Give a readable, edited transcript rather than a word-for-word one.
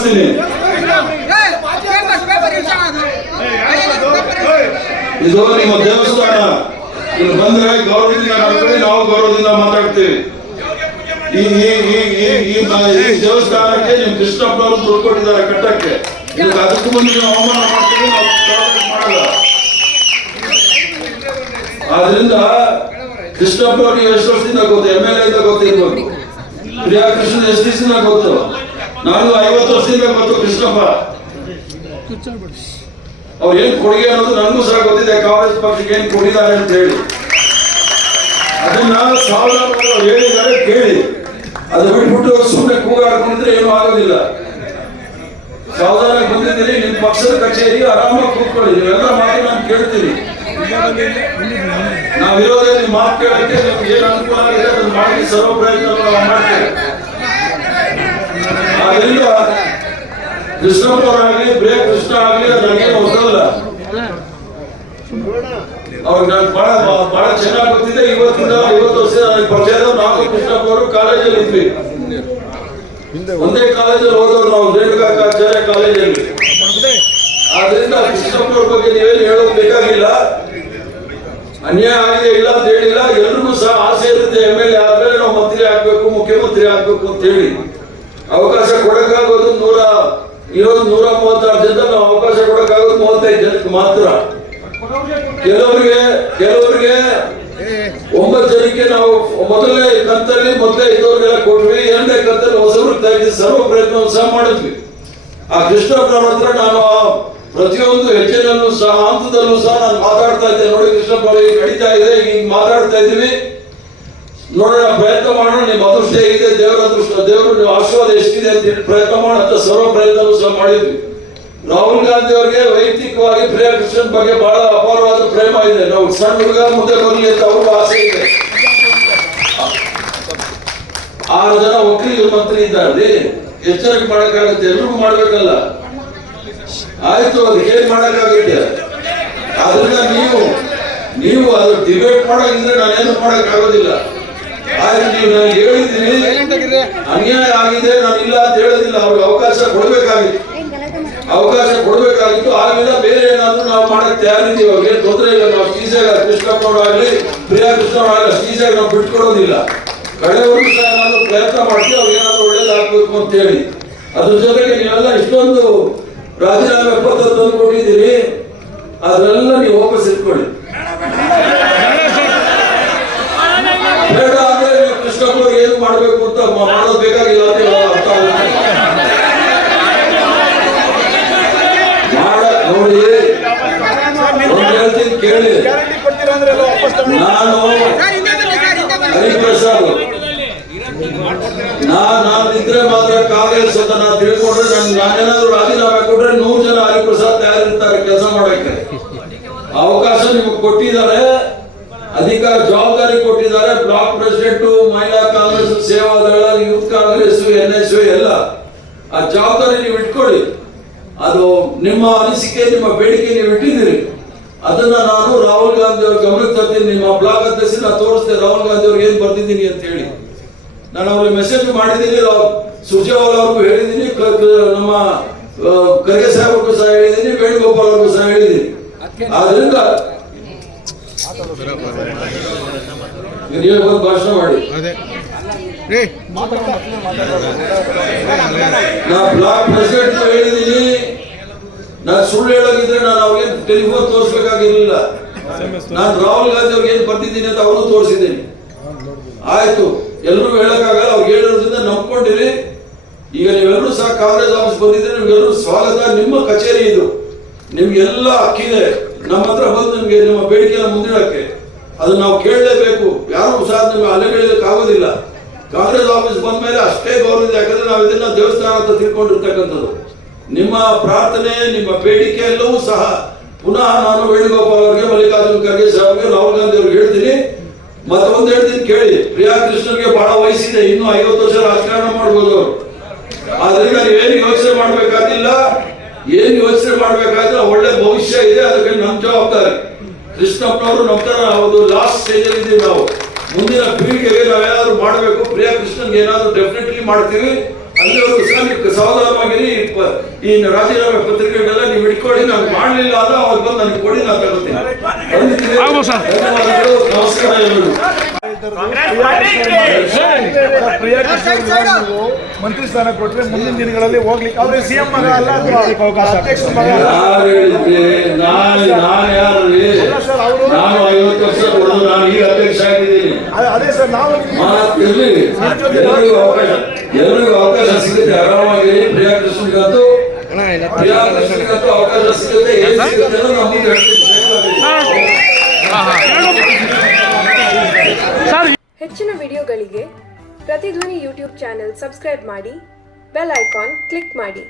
ಕಳಿಸ್ತೀನಿ. ಇದು ನಿಮ್ಮ ದೇವಸ್ಥಾನ, ಇಲ್ಲಿ ಬಂದ್ರೆ ಗೌರವದಿಂದ ನಡ್ಕೊಳ್ಳಿ, ನಾವು ಗೌರವದಿಂದ ಮಾತಾಡ್ತೀವಿ. ಈ ದೇವಸ್ಥಾನಕ್ಕೆ ನಿಮ್ ಕೃಷ್ಣಪ್ಪನವರು ದುಡ್ಡು ಕೊಟ್ಟಿದ್ದಾರೆ ಕಟ್ಟಕ್ಕೆ, ಅದಕ್ಕೂ ಮುಂದೆ ನೀವು ಅವಮಾನ ಮಾಡ್ತೀವಿ, ನಾವು ಮಾಡಲ್ಲ. ಆದ್ರಿಂದ ಕೃಷ್ಣಪ್ಪನವ್ರಿಗೆ ಎಷ್ಟು ವರ್ಷದಿಂದ ಗೊತ್ತು, MLA ಇಂದ ಗೊತ್ತಿರ್ಬೋದು. ಪ್ರಿಯಾ ಕೃಷ್ಣ ಎಷ್ಟು ದಿವಸದಿಂದ ಗೊತ್ತು, ನಾನು 50 ವರ್ಷದಿಂದ ಗೊತ್ತು ಕೃಷ್ಣಪ್ಪ. ಅವ್ರು ಏನ್ ಕೊಡುಗೆ ಅನ್ನೋದು ನನಗೂ ಸಹ ಗೊತ್ತಿದೆ, ಕಾಂಗ್ರೆಸ್ ಪಕ್ಷಕ್ಕೆ ಏನ್ ಕೊಟ್ಟಿದ್ದಾರೆ ಅಂತ ಹೇಳಿ. ಅದನ್ನ ಸಾವಿರಾರು ಹೇಳಿದ್ದಾರೆ ಕೇಳಿ, ಅದು ಬಿಟ್ಬಿಟ್ಟು ಸುಮ್ಮನೆ ಕೂಗಾಡ್ಕೊಂಡಿದ್ರೆ ಏನೂ ಆಗೋದಿಲ್ಲ. ಸಾವಧಾನ ಬಂದಿದ್ದೀರಿ, ನಿಮ್ ಪಕ್ಷದ ಕಚೇರಿ ಆರಾಮಾಗಿ ಕೂತ್ಕೊಳ್ಳಿ, ನೀವೆಲ್ಲ ಮಾತು ನಾನು ಕೇಳ್ತೀನಿ. ನಾವಿರೋದೇ ಮಾತು ಕೇಳಕ್ಕೆ ನಿಮ್ಗೆ ಏನ್ ಅನುಕೂಲ ಆಗಿದೆ ಅದನ್ನು ಮಾಡಿ ಸರ್ವ ಪ್ರಯತ್ನ ಮಾಡ್ತೇವೆ. ಆದ್ರಿಂದ ಕೃಷ್ಣಪ್ಪರಾಗ್ಲಿ ಬ್ರೇ ಕೃಷ್ಣ ಆಗ್ಲಿ ನನಗೆ ಹೊಸದಲ್ಲ, ಅವ್ರಿಗೆ ನಾನು ಬಹಳ ಚೆನ್ನಾಗಿ ಗೊತ್ತಿದೆ. 50 ವರ್ಷ ಪರಿಚಯ. ನಾವು ಕೃಷ್ಣಪ್ಪ ಅವರು ಕಾಲೇಜಲ್ಲಿ ಇದ್ವಿ, ಒಂದೇ ಕಾಲೇಜಲ್ಲಿ ಓದೋರು ನಾವು, ರೇಣುಕಾಚಾರ್ಯ ಕಾಲೇಜಲ್ಲಿ. ಆದ್ರಿಂದ ಕೃಷ್ಣಪ್ಪನವ್ರ ಬಗ್ಗೆ ನೀವೇನು ಹೇಳೋದು ಬೇಕಾಗಿಲ್ಲ. ಅನ್ಯಾಯ ಆಗಿದೆ ಇಲ್ಲ ಅಂತ ಹೇಳಿಲ್ಲ, ಎಲ್ರಿಗೂ ಸಹ ಆಸೆ ಇರುತ್ತೆ MLA ಆದ್ಮೇಲೆ ನಾವು ಮಂತ್ರಿ ಆಗ್ಬೇಕು, ಮುಖ್ಯಮಂತ್ರಿ ಆಗ್ಬೇಕು ಅಂತ ಹೇಳಿ. ಅವಕಾಶ ಕೊಡಕ್ಕಾಗೋದು 136 ಜನ, ನಾವು ಅವಕಾಶ ಕೊಡಕ್ಕಾಗೋದು 35 ಜನಕ್ಕೆ ಮಾತ್ರ. ಕೆಲವರಿಗೆ 9 ಜನಕ್ಕೆ ನಾವು ಮೊದಲನೇ ಕಂತಲ್ಲಿ ಇದ್ದವ್ರಿಗೆಲ್ಲ ಕೊಟ್ವಿ, 2ನೇ ಕಂತಲ್ಲಿ ಹೊಸಬ್ರಿಗೆ ತೆಗೆದು ಸರ್ವ ಪ್ರಯತ್ನವನ್ನು ಸಹ ಮಾಡಿದ್ವಿ. ಆ ಕೃಷ್ಣಪ್ಪನವ್ರ ಹತ್ರ ನಾನು ಪ್ರತಿಯೊಂದು ಹೆಜ್ಜೆನಲ್ಲೂ ಸಹ ಹಂತದಲ್ಲೂ ಸಹ ನಾನು ಮಾತಾಡ್ತಾ ಇದ್ದೆ. ನೋಡಿ ಕೃಷ್ಣಪ್ಪ ನಡೀತಾ ಇದೆ, ಈಗ ಮಾತಾಡ್ತಾ ಇದ್ದೀವಿ, ನೋಡೋಣ ಪ್ರಯತ್ನ ಮಾಡೋಣ, ನಿಮ್ಮ ಅದೃಷ್ಟ ಹೇಗಿದೆ, ದೇವರ ಅದೃಷ್ಟ, ದೇವರು ನೀವು ಆಶೀರ್ವಾದ ಎಷ್ಟಿದೆ ಅಂತ ಹೇಳಿ ಪ್ರಯತ್ನ ಮಾಡೋಣ ಸರ್ವ ಪ್ರಯತ್ನವೂ ಸಹ ಮಾಡಿದ್ವಿ. ರಾಹುಲ್ ಗಾಂಧಿ ಅವರಿಗೆ ವೈಯಕ್ತಿಕವಾಗಿ ಪ್ರಿಯಾ ಕೃಷ್ಣನ್ ಬಗ್ಗೆ ಬಹಳ ಅಪಾರವಾದ ಪ್ರೇಮ ಇದೆ. ನಾವು ಸಣ್ಣ ಹುಡುಗ ಮುಂದೆ ಬರಲಿ ಅಂತ ಅವ್ರಿಗೂ ಆಸೆ ಇದೆ. 6 ಜನ ಒಕ್ಕಲಿಗರು ಮಂತ್ರಿ ಇದ್ದಾರೆ, ಎಚ್ಚರಿಕೆ ಮಾಡಕ್ಕಾಗತ್ತೆ, ಎಲ್ರಿಗೂ ಮಾಡ್ಬೇಕಲ್ಲ. ಆಯ್ತು, ಅದಕ್ಕೆ ಏನ್ ಮಾಡಕ್ಕಾಗತ್ತೆ. ಆದ್ರಿಂದ ನೀವು ಅದು ಡಿಬೇಟ್ ಮಾಡೋದಿದ್ರೆ ನಾನೇನು ಮಾಡಕ್ ಆಗೋದಿಲ್ಲ. ಆದ್ರೆ ನೀವು ನಾನು ಹೇಳಿದ್ದೀನಿ, ಅನ್ಯಾಯ ಆಗಿದೆ, ನಾನು ಇಲ್ಲ ಅಂತ ಹೇಳೋದಿಲ್ಲ. ಅವ್ರಿಗೆ ಅವಕಾಶ ಕೊಡ್ಬೇಕಾಗಿತ್ತು. ಆಗಲಿಲ್ಲ, ಬೇರೆ ಏನಾದ್ರು ನಾವು ಮಾಡಕ್ ತಯಾರಿದ್ದೀವಿ. ಅವ್ರಿಗೆ ತೊಂದರೆ ಇಲ್ಲ. ನಾವು ಈಸಿಯಾಗ ಕೃಷ್ಣಪ್ಪನವರಾಗ್ಲಿ ಪ್ರಿಯಾ ಕೃಷ್ಣವರಾಗಲಿ ಈಸಿಯಾಗಿ ನಾವು ಬಿಟ್ಕೊಡೋದಿಲ್ಲ. ಕಡೆವರೆಗೂ ಸಹ ನಾನು ಪ್ರಯತ್ನ ಮಾಡ್ತೀವಿ, ಅವ್ರಿಗೆ ಏನಾದ್ರು ಒಳ್ಳೇದಾಗಬೇಕು ಅಂತ ಹೇಳಿ. ಅದ್ರ ಜೊತೆಗೆ ನೀವೆಲ್ಲ ಇಷ್ಟೊಂದು ರಾಜೀನಾಮೆ ಪತ್ರ ತಂದು ಕೊಟ್ಟಿದ್ದೀರಿ, ಅದನ್ನೆಲ್ಲ ನೀವು ವಾಪಸ್ ಇಟ್ಕೊಳ್ಳಿ. ಬೇಡ ಅಂದ್ರೆ ನೀವು ಕೃಷ್ಣಪ್ಪವ್ರಿಗೆ ಏನು ಮಾಡಬೇಕು ಅಂತ ಮಾಡೋದು ಬೇಕಾಗಿಲ್ಲ ಅಂತ ಅರ್ಥ ಆಗುತ್ತೆ. ನೋಡಿ, ಹೇಳ್ತೀನಿ ಕೇಳಿ. ನಾನು ಹರಿಪ್ರಸಾದ್, ನಾನಿದ್ರೆ ಮಾತ್ರ ಕಾಂಗ್ರೆಸ್ ಅಂತ ನಾನು ತಿಳ್ಕೊಂಡ್ರೆ, ನಾನೇನಾದ್ರು ರಾಜೀನಾಮೆ ಕೊಟ್ರೆ 100 ಜನ ಹರಿಪ್ರಸಾದ್ ತಯಾರಿರ್ತಾರೆ ಕೆಲಸ ಮಾಡಕ್ಕೆ. ಅವಕಾಶ ನಿಮಗೆ ಕೊಟ್ಟಿದ್ದಾರೆ, ಅಧಿಕಾರ ಜವಾಬ್ದಾರಿ ಕೊಟ್ಟಿದ್ದಾರೆ. ಬ್ಲಾಕ್ ಪ್ರೆಸಿಡೆಂಟ್, ಮಹಿಳಾ ಕಾಂಗ್ರೆಸ್, ಸೇವಾದಳ, ಯೂತ್ ಕಾಂಗ್ರೆಸ್, NSU ಎಲ್ಲ ಆ ಜವಾಬ್ದಾರಿ ನೀವು ಇಟ್ಕೊಳ್ಳಿ. ಅದು ನಿಮ್ಮ ಅನಿಸಿಕೆ, ನಿಮ್ಮ ಬೇಡಿಕೆ ನೀವು ಇಟ್ಟಿದ್ದೀರಿ. ಅದನ್ನ ನಾನು ರಾಹುಲ್ ಗಾಂಧಿ ಅವ್ರ ಗಮನಕ್ಕೆ ತರ್ತೀನಿ. ನಿಮ್ಮ ಬ್ಲಾಗ್ ಅಧ್ಯಕ್ಷ ನಾನು ತೋರಿಸ್ತೇನೆ ರಾಹುಲ್ ಗಾಂಧಿ ಅವ್ರಿಗೆ ಏನ್ ಬರ್ತಿದ್ದೀನಿ ಅಂತ ಹೇಳಿ. ನಾನು ಅವ್ರಿಗೆ ಮೆಸೇಜ್ ಮಾಡಿದ್ದೀನಿ, ಸುರ್ಜೇವಾಲಾ ಅವ್ರಿಗೂ ಹೇಳಿದ್ದೀನಿ, ನಮ್ಮ ಖರ್ಗೆ ಸಾಹೇಬ್ರಿಗೂ ಸಹ ಹೇಳಿದ್ದೀನಿ, ವೇಣುಗೋಪಾಲ್ ಅವ್ರಿಗೂ ಸಹ ಹೇಳಿದ್ದೀನಿ. ಆದ್ರಿಂದ ನೀವು ಭಾಷಣ ಮಾಡಿ. ನಾ ಬ್ಲಾಕ್ ಪ್ರೆಸಿಡೆಂಟ್ ಹೇಳಿದ್ದೀನಿ, ನಾನು ಸುಳ್ಳು ಹೇಳೋಗಿದ್ರೆ ನಾನು ಅವ್ರಿಗೆ ಟೆಲಿಫೋನ್ ತೋರಿಸ್ಬೇಕಾಗಿರ್ಲಿಲ್ಲ. ನಾನು ರಾಹುಲ್ ಗಾಂಧಿ ಅವ್ರಿಗೆ ಏನ್ ಬರ್ತಿದ್ದೀನಿ ಅಂತ ಅವರು ತೋರಿಸಿದ್ದೀನಿ. ಆಯ್ತು, ಎಲ್ಲರೂ ಹೇಳಕ್ಕಾಗಲ್ಲ, ಅವ್ರಿಗೆ ಹೇಳಿರೋದ್ರಿಂದ ನಂಬ್ಕೊಂಡಿರಿ. ಈಗ ನೀವೆಲ್ಲರೂ ಸಹ ಕಾಂಗ್ರೆಸ್ ಆಫೀಸ್ ಬಂದಿದ್ರೆ ನಿಮ್ಗೆಲ್ಲರೂ ಸ್ವಾಗತ. ನಿಮ್ಮ ಕಚೇರಿ ಇದು, ನಿಮ್ಗೆಲ್ಲ ಹಕ್ಕಿದೆ ನಮ್ಮ ಹತ್ರ ಬಂದು ನಿಮ್ಗೆ ನಿಮ್ಮ ಬೇಡಿಕೆಯನ್ನು ಮುಂದಿಡಕ್ಕೆ. ಅದನ್ನ ನಾವು ಕೇಳಲೇಬೇಕು. ಯಾರು ಸಹ ನಿಮ್ಗೆ ಅಲೆಗಳಿದಕ್ಕೆ ಆಗೋದಿಲ್ಲ. ಕಾಂಗ್ರೆಸ್ ಆಫೀಸ್ ಬಂದ ಮೇಲೆ ಅಷ್ಟೇ ಗೌರವ ಇದೆ, ಯಾಕಂದ್ರೆ ನಾವು ಇದನ್ನ ದೇವಸ್ಥಾನ ಅಂತ ತಿಳ್ಕೊಂಡಿರ್ತಕ್ಕಂಥದ್ದು. ನಿಮ್ಮ ಪ್ರಾರ್ಥನೆ, ನಿಮ್ಮ ಬೇಡಿಕೆ ಎಲ್ಲವೂ ಸಹ ಪುನಃ ನಾನು ವೇಣುಗೋಪಾಲ್ ಅವರಿಗೆ, ಮಲ್ಲಿಕಾರ್ಜುನ್ ಖರ್ಗೆ ಸಾಹೇಬ್ಗೆ, ರಾಹುಲ್ ಗಾಂಧಿ ಅವ್ರಿಗೆ ಹೇಳ್ತೀನಿ. ಮತ್ತೊಂದು ಹೇಳ್ತೀನಿ ಕೇಳಿ. ಪ್ರಿಯಾ ಕೃಷ್ಣನ್ಗೆ ಬಹಳ ವಯಸ್ಸಿದೆ, ಇನ್ನೂ 50 ವರ್ಷ ರಾಜಕಾರಣ ಮಾಡ್ಬೋದು ಅವರು. ಆದ್ರಿಂದ ನೀವೇನು ಯೋಚನೆ ಮಾಡ್ಬೇಕಾಗಿಲ್ಲ. ಏನ್ ಯೋಚನೆ ಮಾಡ್ಬೇಕಾದ್ರೆ ಒಳ್ಳೆ ಭವಿಷ್ಯ ಇದೆ, ಅದಕ್ಕೆ ನಮ್ಮ ಜವಾಬ್ದಾರಿ. ಕೃಷ್ಣಪ್ಪನವರು ನಮ್ಮ ತರ ಒಂದು ಲಾಸ್ಟ್ ಸ್ಟೇಜ್ ಅಲ್ಲಿ ಇದ್ದೀವಿ ನಾವು. ಮುಂದಿನ ಪೀಳಿಗೆಗೆ ನಾವೇನಾದ್ರೂ ಮಾಡಬೇಕು. ಪ್ರಿಯಾ ಕೃಷ್ಣನ್ಗೆ ಏನಾದ್ರು ಡೆಫಿನೆಟ್ಲಿ ಮಾಡ್ತೀವಿ. ಅಲ್ಲಿವರೆಗೂ ಸಹ ನೀವು ಸಾವಧಾನವಾಗಿರಿ. ಈ ರಾಜೀನಾಮೆ ಪತ್ರಿಕೆಗಳೆಲ್ಲ ನೀವು ಇಟ್ಕೊಳ್ಳಿ. ನಾನು ಮಾಡಲಿಲ್ಲ ಅಂದ್ರೆ ಅವಾಗ ಬಂದು ನನಗೆ ಕೊಡಿ, ನಾನು ತಗೋತೀನಿ. ಧನ್ಯವಾದಗಳು. ನಮಸ್ಕಾರ ಎಲ್ಲರಿಗೂ. ಮಂತ್ರಿ ಸ್ಥಾನ ಕೊಟ್ಟರೆ ಮುಂದಿನ ದಿನಗಳಲ್ಲಿ ಹೋಗ್ಲಿಕ್ಕೆ ಅವ್ರಿಗೆ ಸಿಎಂ ಮಗ ಅಲ್ಲ ಅಧ್ಯಕ್ಷ ಮಗ ಯಾರು ಹೇಳಿದ್ರಿ? ನಾನು ಯಾರು? ನಾನು 50 ವರ್ಷ ಕೊಡೋದು, ನಾನು ಈಗ ಅಧ್ಯಕ್ಷ ಆಗಿದ್ದೀನಿ. ಅದೇ ಸರ್ ನಾವು ಇರಲಿ, ಎಲ್ಲರಿಗೂ ಅವಕಾಶ ಸಿಗುತ್ತೆ. ಆರಾಮಾಗಿ ಪ್ರಿಯಾಕೃಷ್ಣನಿಗಂತೂ ಅವಕಾಶ ಸಿಗುತ್ತೆ. ಏನ್ ಸಿಗುತ್ತೆ ಅನ್ನೋದು ನಾವು ಮುಂದೆ ಹೇಳ್ತೀವಿ. ಹೆಚ್ಚಿನ ವಿಡಿಯೋಗಳಿಗೆ ಪ್ರತಿಧ್ವನಿ ಯೂಟ್ಯೂಬ್ ಚಾನೆಲ್ ಸಬ್ಸ್ಕ್ರೈಬ್ ಮಾಡಿ, ಬೆಲ್ ಐಕಾನ್ ಕ್ಲಿಕ್ ಮಾಡಿ.